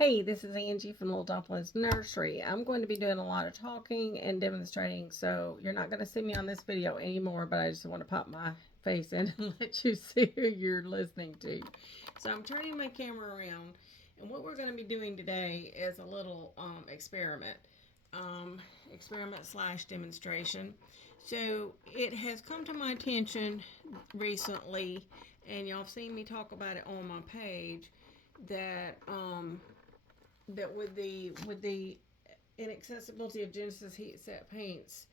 Hey, this is Angie from Little Dumplings Nursery. I'm going to be doing a lot of talking and demonstrating, so you're not going to see me on this video anymore, but I just want to pop my face in and let you see who you're listening to. So I'm turning my camera around, and what we're going to be doing today is a little um, experiment slash demonstration. So it has come to my attention recently, and y'all have seen me talk about it on my page, that with the inaccessibility of Genesis heat set paints,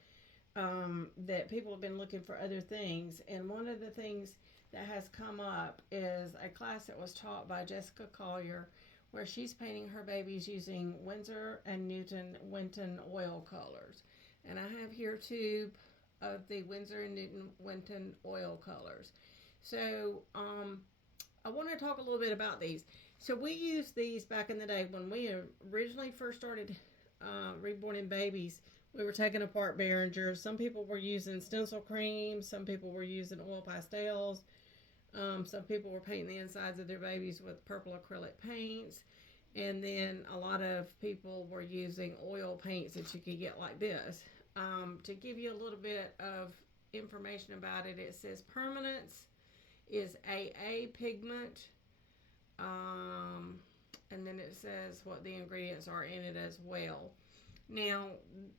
that people have been looking for other things, and one of the things that has come up is a class that was taught by Jessica Collier, where she's painting her babies using Winsor and Newton Winton oil colors. And I have here a tube of the Winsor and Newton Winton oil colors. So I want to talk a little bit about these. So we used these back in the day when we originally first started reborning babies. We were taking apart Behringers. Some people were using stencil cream. Some people were using oil pastels. Some people were painting the insides of their babies with purple acrylic paints. And then a lot of people were using oil paints that you could get like this. To give you a little bit of information about it, it says permanence is AA pigment. Um, and then it says what the ingredients are in it as well. Now,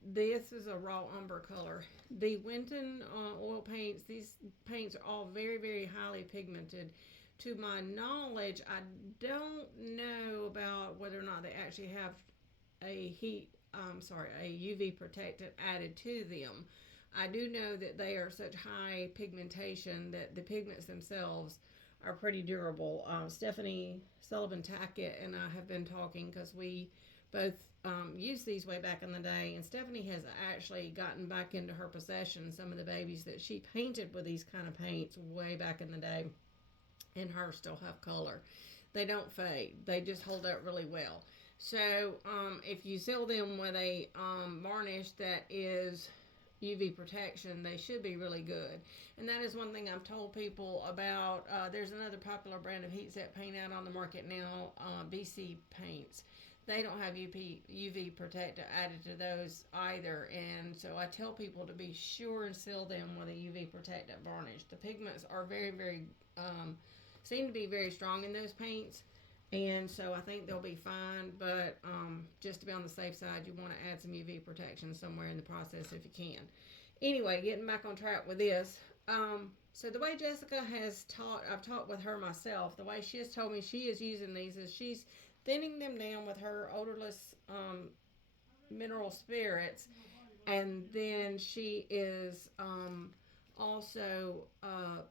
this is a raw umber color. The Winton oil paints, these paints are all very, very highly pigmented. To my knowledge, I don't know about whether or not they actually have a UV protectant added to them. I do know that they are such high pigmentation that the pigments themselves are pretty durable. Stephanie Sullivan Tackett and I have been talking because we both used these way back in the day, and Stephanie has actually gotten back into her possession some of the babies that she painted with these kind of paints way back in the day, and hers still have color. They don't fade, they just hold up really well. So if you sell them with a varnish that is UV protection, they should be really good. And that is one thing I've told people about. There's another popular brand of heat set paint out on the market now, BC Paints. They don't have UV protector added to those either. And so I tell people to be sure and seal them with a UV protectant varnish. The pigments are very, very, seem to be very strong in those paints. And so I think they'll be fine, but just to be on the safe side, you want to add some UV protection somewhere in the process if you can. Anyway, getting back on track with this. So the way Jessica has taught, I've talked with her myself, the way she has told me she is using these is she's thinning them down with her odorless mineral spirits, and then she is also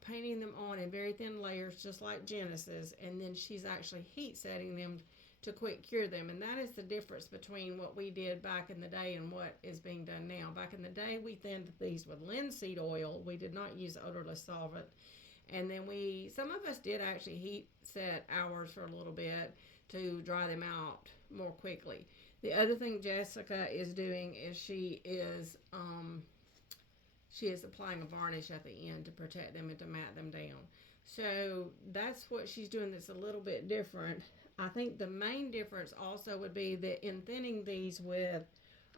painting them on in very thin layers, just like Genesis, and then she's actually heat setting them to quick cure them. And that is the difference between what we did back in the day and what is being done now. Back in the day, we thinned these with linseed oil. We did not use odorless solvent. And then some of us did actually heat set ours for a little bit to dry them out more quickly. The other thing Jessica is doing is she is applying a varnish at the end to protect them and to mat them down. So that's what she's doing that's a little bit different. I think the main difference also would be that in thinning these with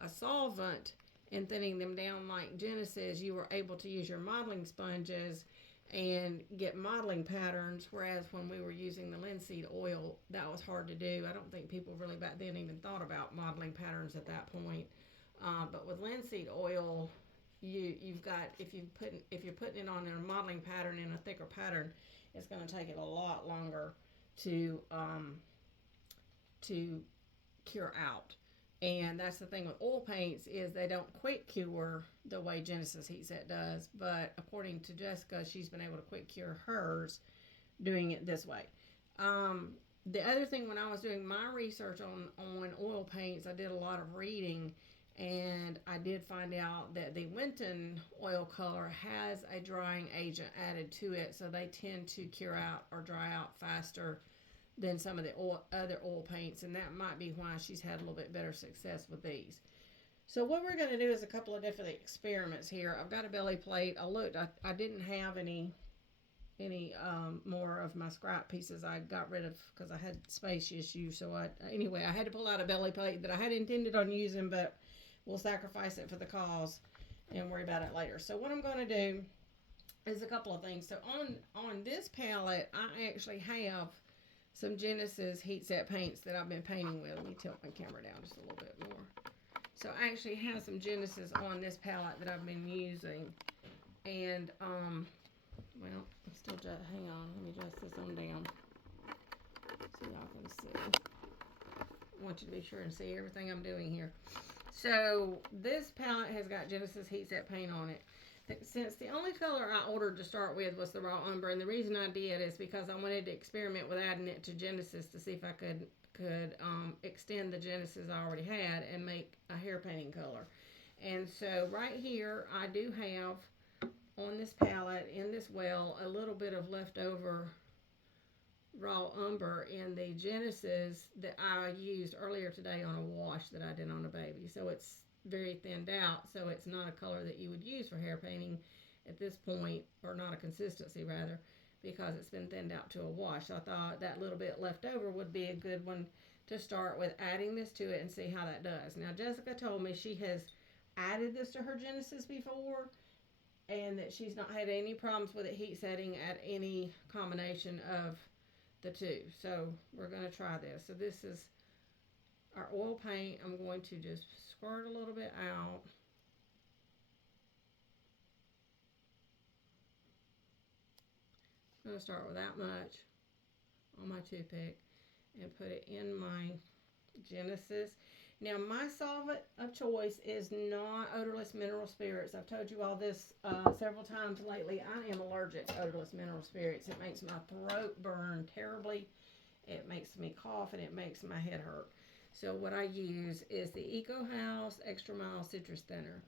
a solvent and thinning them down like Genesis, you were able to use your modeling sponges and get modeling patterns, whereas when we were using the linseed oil, that was hard to do. I don't think people really back then even thought about modeling patterns at that point. But with linseed oil, you've got, if you're putting it on in a modeling pattern in a thicker pattern, it's going to take it a lot longer to to cure out. And that's the thing with oil paints, is they don't quick cure the way Genesis Heat Set does. But according to Jessica, she's been able to quick cure hers doing it this way. The other thing, when I was doing my research on oil paints, I did a lot of reading, and I did find out that the Winton oil color has a drying agent added to it, so they tend to cure out or dry out faster than some of the other oil paints, and that might be why she's had a little bit better success with these. So what we're going to do is a couple of different experiments here. I've got a belly plate. I looked, I didn't have any any more of my scrap pieces I got rid of because I had space issues. So anyway, I had to pull out a belly plate that I had intended on using, but we'll sacrifice it for the cause and worry about it later. So what I'm going to do is a couple of things. So on this palette, I actually have some Genesis heat set paints that I've been painting with. Let me tilt my camera down just a little bit more. So I actually have some Genesis on this palette that I've been using. And, well, still hang on. Let me adjust this on down so y'all can see. I want you to be sure and see everything I'm doing here. So this palette has got Genesis heat set paint on it. Since the only color I ordered to start with was the raw umber, and the reason I did is because I wanted to experiment with adding it to Genesis to see if I could extend the Genesis I already had and make a hair painting color. And so right here I do have on this palette in this well a little bit of leftover raw umber in the Genesis that I used earlier today on a wash that I did on a baby. So it's very thinned out, so it's not a color that you would use for hair painting at this point, or not a consistency rather, because it's been thinned out to a wash. So I thought that little bit left over would be a good one to start with adding this to it and see how that does. Now Jessica told me she has added this to her Genesis before and that she's not had any problems with it heat setting at any combination of the two. So we're going to try this. So this is our oil paint. I'm going to just squirt a little bit out. I'm going to start with that much on my toothpick and put it in my Genesis. Now my solvent of choice is not odorless mineral spirits. I've told you all this several times lately. I am allergic to odorless mineral spirits. It makes my throat burn terribly. It makes me cough and it makes my head hurt. So what I use is the Eco House Extra Mild Citrus Thinner.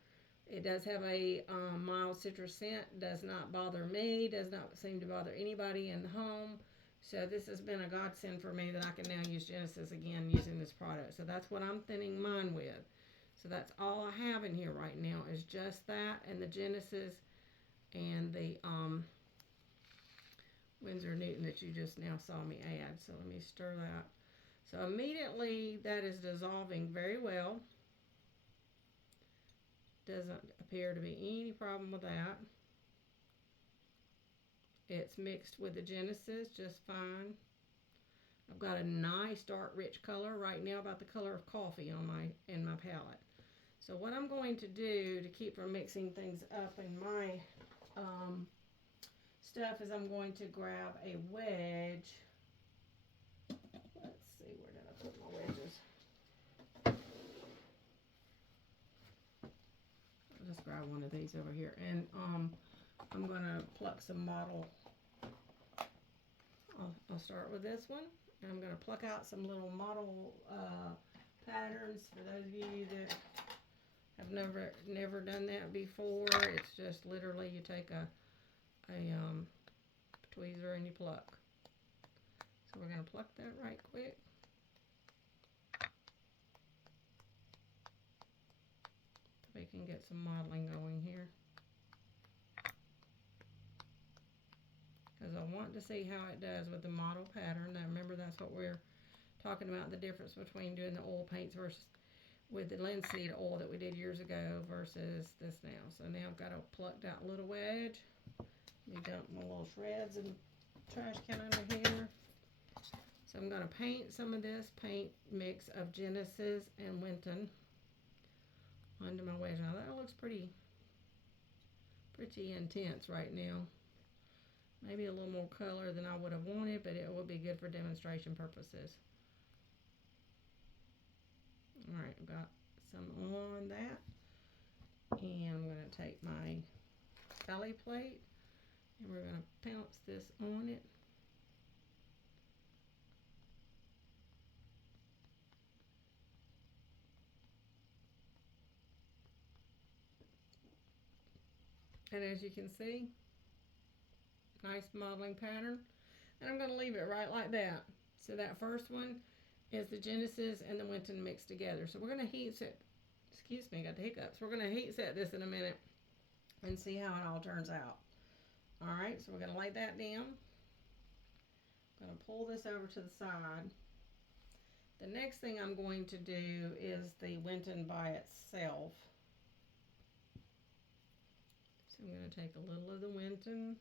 It does have a mild citrus scent. Does not bother me. Does not seem to bother anybody in the home. So this has been a godsend for me that I can now use Genesis again using this product. So that's what I'm thinning mine with. So that's all I have in here right now is just that and the Genesis and the Winsor Newton that you just now saw me add. So let me stir that. So immediately that is dissolving very well. Doesn't appear to be any problem with that. It's mixed with the Genesis just fine. I've got a nice dark rich color right now, about the color of coffee on in my palette. So what I'm going to do to keep from mixing things up in my stuff is I'm going to grab a wedge. Let's see, where did I put my wedges? I'll just grab one of these over here, and I'm going to pluck some model. I'll start with this one, and I'm going to pluck out some little model patterns for those of you that have never done that before. It's just literally you take a tweezer and you pluck. So we're going to pluck that right quick. So we can get some modeling going here. Because I want to see how it does with the model pattern. Now remember, that's what we're talking about, the difference between doing the oil paints versus with the linseed oil that we did years ago versus this now. So now I've got a plucked out little wedge. Let me dump my little shreds in the trash can under here. So I'm going to paint some of this paint mix of Genesis and Winton onto my wedge. Now that looks pretty intense right now. Maybe a little more color than I would have wanted, but it will be good for demonstration purposes. Alright, I've got some on that. And I'm going to take my belly plate and we're going to pounce this on it. And as you can see, nice modeling pattern. And I'm going to leave it right like that. So that first one is the Genesis and the Winton mixed together. So we're going to heat set, excuse me, got the hiccups. We're going to heat set this in a minute and see how it all turns out. Alright, so we're going to lay that down. I'm going to pull this over to the side. The next thing I'm going to do is the Winton by itself. So I'm going to take a little of the Winton.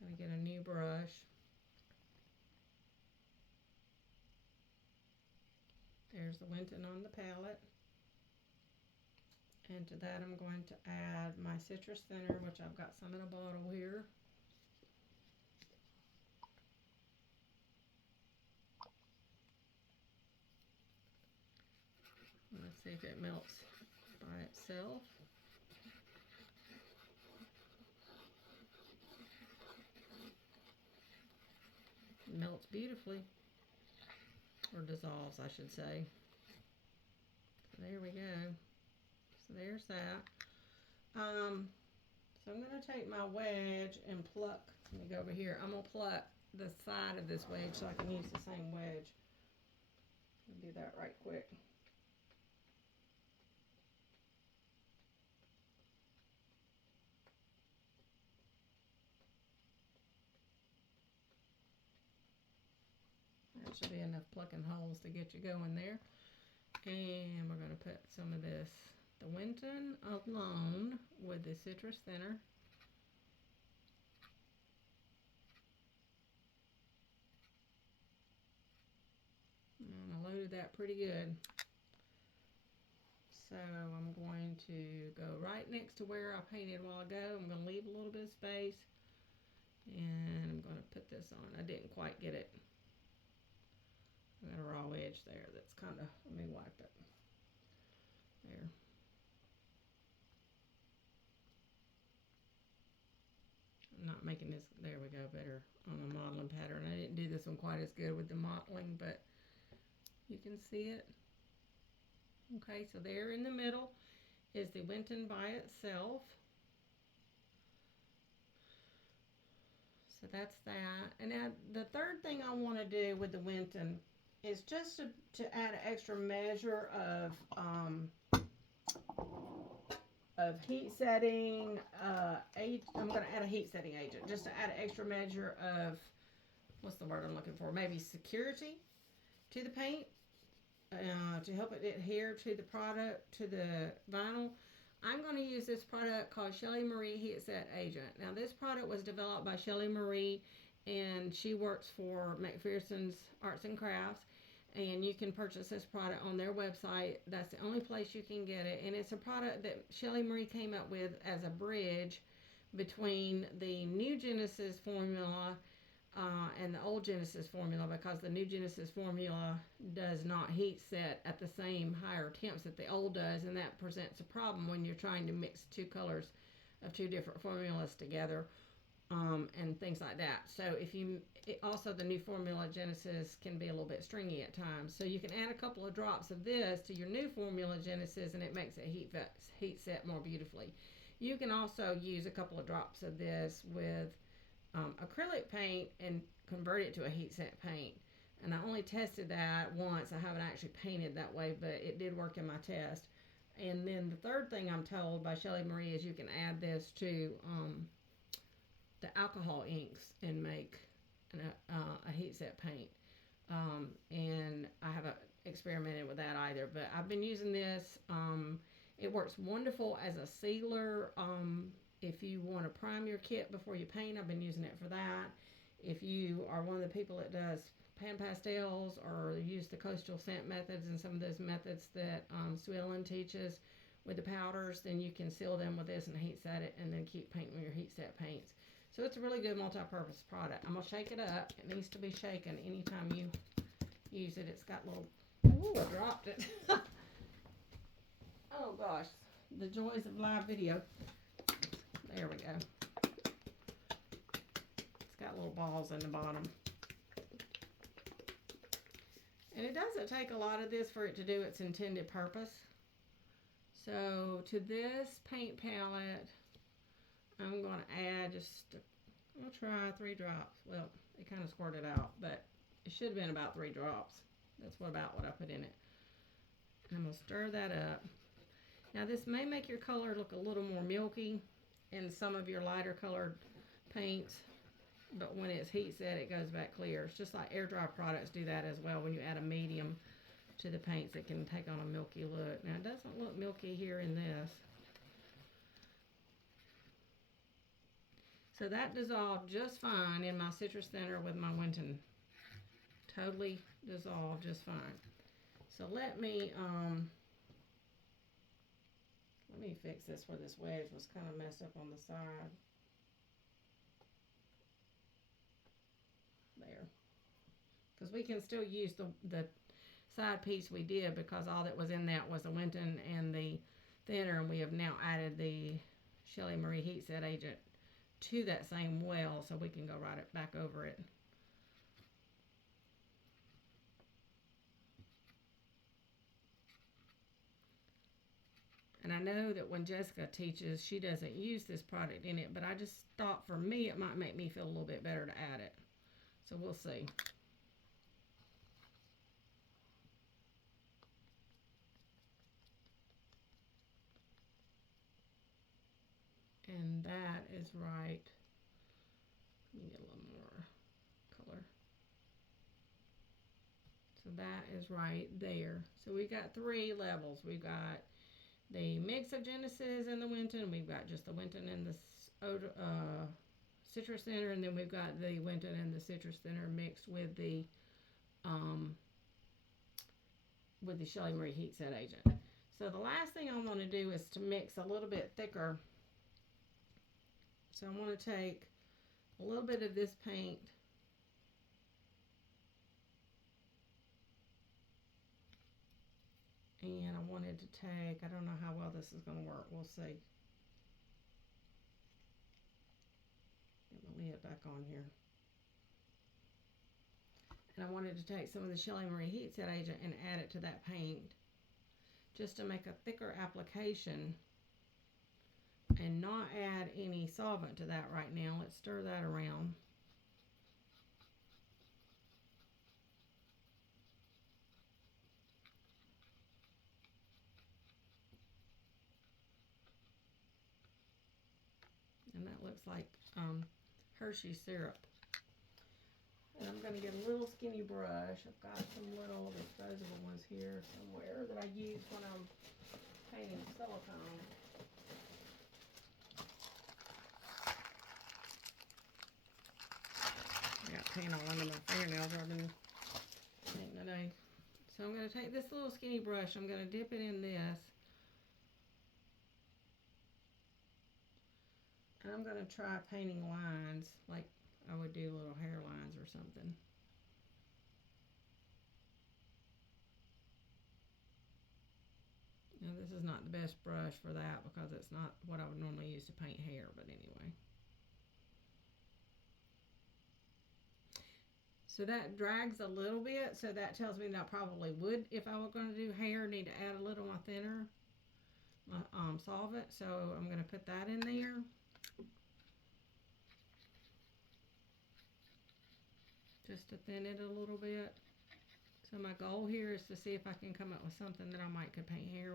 I'm going to get a new brush. There's the Winton on the palette. And to that I'm going to add my citrus thinner, which I've got some in a bottle here. Let's see if it melts by itself. It melts beautifully, or dissolves, I should say. So there we go. So there's that. So I'm going to take my wedge and pluck. Let me go over here. I'm going to pluck the side of this wedge so I can use the same wedge. I'll do that right quick. That should be enough plucking holes to get you going there. And we're going to put some of this, the Winton alone with the citrus thinner. And I loaded that pretty good. So I'm going to go right next to where I painted a while ago. I'm going to leave a little bit of space. And I'm going to put this on. I didn't quite get it. I got a raw edge there that's kind of, let me wipe it. There. I'm not making this, there we go, better on the modeling pattern. I didn't do this one quite as good with the modeling, but you can see it. Okay, so there in the middle is the Winton by itself. So that's that. And now the third thing I want to do with the Winton is just to add an extra measure of heat setting. I'm going to add a heat setting agent just to add an extra measure of, what's the word I'm looking for? Maybe security to the paint. To help it adhere to the product, to the vinyl. I'm going to use this product called Shelly Marie Heat Set Agent. Now this product was developed by Shelly Marie, and she works for MacPherson's Arts and Crafts, and you can purchase this product on their website. That's the only place you can get it, and it's a product that Shelly Marie came up with as a bridge between the new Genesis formula and the old Genesis formula, because the new Genesis formula does not heat set at the same higher temps that the old does, and that presents a problem when you're trying to mix two colors of two different formulas together, and things like that. So also the new formula Genesis can be a little bit stringy at times, so you can add a couple of drops of this to your new formula Genesis, and it makes it heat set more beautifully. You can also use a couple of drops of this with acrylic paint and convert it to a heat set paint. And I only tested that once. I haven't actually painted that way, but it did work in my test. And then the third thing I'm told by Shelly Marie is you can add this to the alcohol inks and make a heat set paint. And I haven't experimented with that either, but I've been using this. It works wonderful as a sealer. If you want to prime your kit before you paint, I've been using it for that. If you are one of the people that does pan pastels or use the coastal scent methods and some of those methods that Sue Ellen teaches with the powders, then you can seal them with this and heat set it and then keep painting with your heat set paints. So it's a really good multi-purpose product. I'm going to shake it up. It needs to be shaken anytime you use it. It's got little, ooh, I dropped it. Oh gosh, the joys of live video. There we go. It's got little balls in the bottom. And it doesn't take a lot of this for it to do its intended purpose. So to this paint palette, I'm going to add I'll try 3 drops. Well, it kind of squirted out, but it should have been about 3 drops. That's about what I put in it. And I'm going to stir that up. Now this may make your color look a little more milky. in some of your lighter colored paints, but when it's heat set, it goes back clear. It's just like air dry products do that as well. When you add a medium to the paints, it can take on a milky look. Now, it doesn't look milky here in this. So that dissolved just fine in my citrus thinner with my Winton. Totally dissolved just fine. So let me fix this where this wedge was kind of messed up on the side. There. Because we can still use the side piece we did, because all that was in that was the Winton and the thinner, and we have now added the Shelley Marie Heat Set Agent to that same well, so we can go right it back over it. And I know that when Jessica teaches, she doesn't use this product in it, but I just thought for me it might make me feel a little bit better to add it. So we'll see. And that is right. Let me get a little more color. So that is right there. So we got 3 levels. We've got the mix of Genesis and the Winton. We've got just the Winton and the citrus thinner, and then we've got the Winton and the citrus thinner mixed with the Shelley Marie Heat Set Agent. So the last thing I want to do is to mix a little bit thicker. So I want to take a little bit of this paint and I wanted to take, I don't know how well this is going to work, we'll see. Get my lid back on here. And I wanted to take some of the Shelley Marie Heat Set Agent and add it to that paint, just to make a thicker application and not add any solvent to that right now. Let's stir that around. And that looks like Hershey syrup. And I'm going to get a little skinny brush. I've got some little disposable ones here somewhere that I use when I'm painting silicone. I got paint all under my fingernails. I've been painting today. So I'm going to take this little skinny brush. I'm going to dip it in this. And I'm going to try painting lines like I would do little hairlines or something. Now this is not the best brush for that because it's not what I would normally use to paint hair, but anyway. So that drags a little bit, so that tells me that I probably would, if I were going to do hair, need to add a little more thinner, my solvent. So I'm going to put that in there. Just to thin it a little bit. So my goal here is to see if I can come up with something that I might could paint hair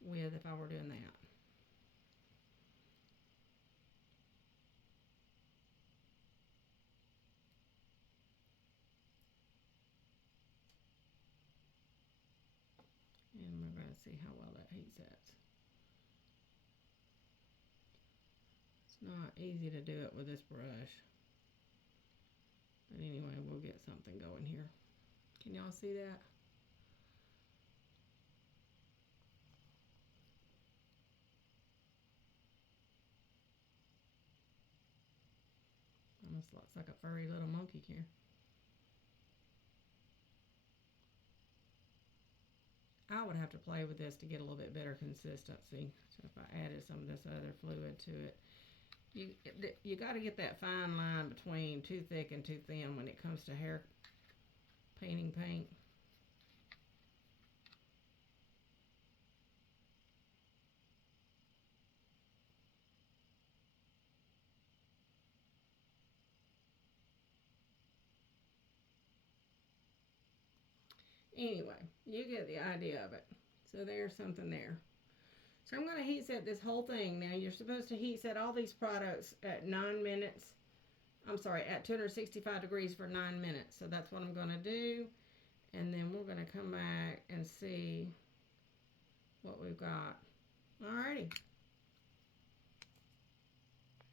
with if I were doing that. And we're going to see how well that heat sets. It's not easy to do it with this brush. But anyway, we'll get something going here. Can y'all see that? Almost looks like a furry little monkey here. I would have to play with this to get a little bit better consistency. So if I added some of this other fluid to it, you got to get that fine line between too thick and too thin when it comes to hair painting paint. Anyway, you get the idea of it. So there's something there. So I'm going to heat set this whole thing. Now you're supposed to heat set all these products at 9 minutes. I'm sorry, at 265 degrees for 9 minutes. So that's what I'm going to do. And then we're going to come back and see what we've got. Alrighty.